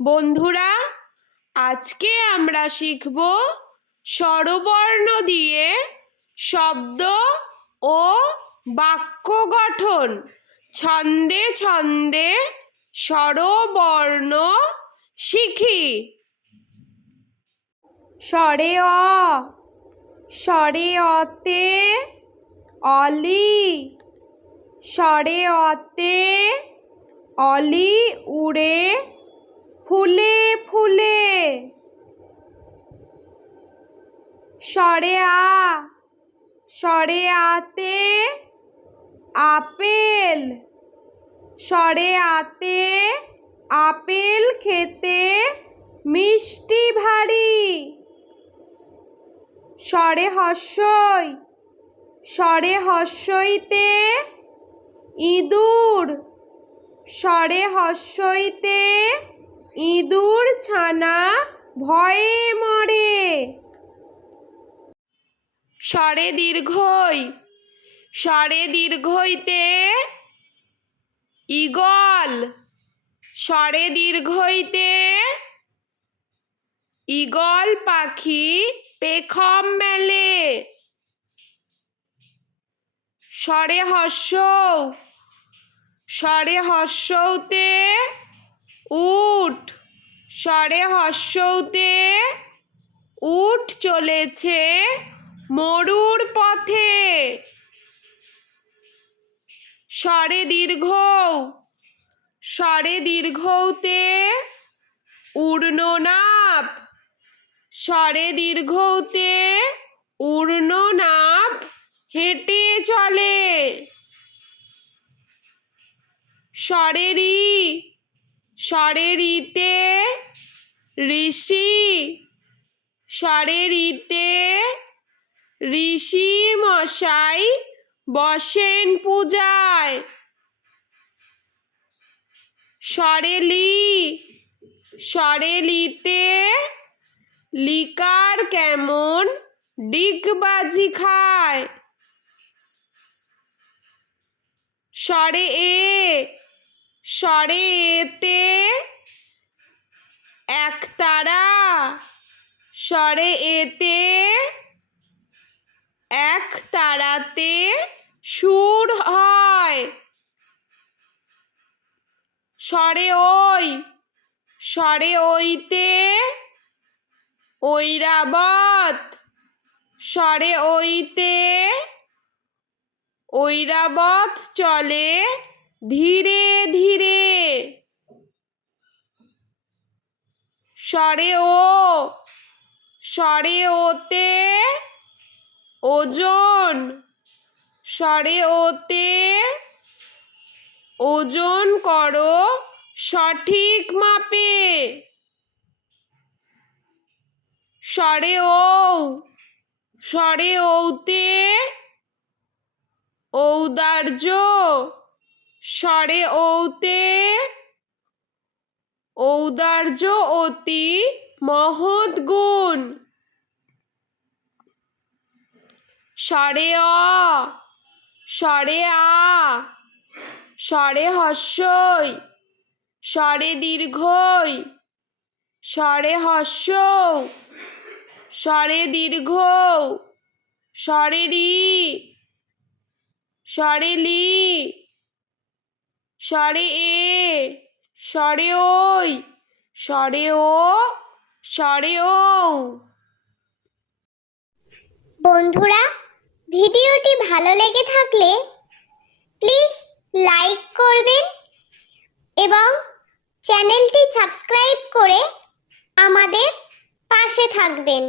বন্ধুরা, আজকে আমরা শিখব স্বরবর্ণ দিয়ে শব্দ ও বাক্য গঠন। ছন্দে ছন্দে স্বরবর্ণ শিখি। স্বরে অ, স্বরে অতে অলি, স্বরে অতে অলি উড়ে ফুলে ফুলে স্বরে আ স্বরে আতে আপেল স্বরে আতে আপেল খেতে মিষ্টি ভারী স্বরে হর্ষই স্বরে হর্ষইতে ইঁদুর স্বরে হর্ষইতে ইঁদুর ছানা ভয়ে মরে। স্বরে দীর্ঘই স্বরে দীর্ঘইতে ইগল স্বরে দীর্ঘইতে ইগল পাখি পেখম মেলে। স্বরে হর্ষ স্বরে হর্ষতে উট স্বরে হর্ষতে উট চলেছে মরুর পথে। স্বরে দীর্ঘ স্বরে দীর্ঘতে উর্ণনাপ স্বরে দীর্ঘতে উর্ণনাপ হেঁটে চলে। স্বরেরি স্বরেরিতে ঋষি স্বরেরিতে ঋষি মশাই বসেন পূজায়। সরেলি সরেলিতে লিকার কেমন ডিগবাজি খায়। সরে এ স্বরে এতে একতারা স্বরে এতে এক তারাতে সুর হয়। স্বরে ওই স্বরে ওইতে ঐরাবত স্বরে ওইতে ঐরাবত চলে ধীরে ধীরে স্বরে ও, স্বরে ওতে ওজন, স্বরে ওতে ওজন করো সঠিক মাপে। স্বরে ও স্বরে ঔতে ঔদার্য, স্বরে ঔতে ঔদার্য অতি মহৎ গুণ স্বরে অ স্বরে আ স্বরে হর্ষই স্বরে দীর্ঘই স্বরে হর্ষ স্বরে দীর্ঘ স্বরে রি স্বরে লি স্বরে এ। স্বরে ওই স্বরে ও স্বরে ও। বন্ধুরা, ভিডিওটি ভালো লেগে থাকলে প্লিজ লাইক করবেন এবং চ্যানেলটি সাবস্ক্রাইব করে আমাদের পাশে থাকবেন।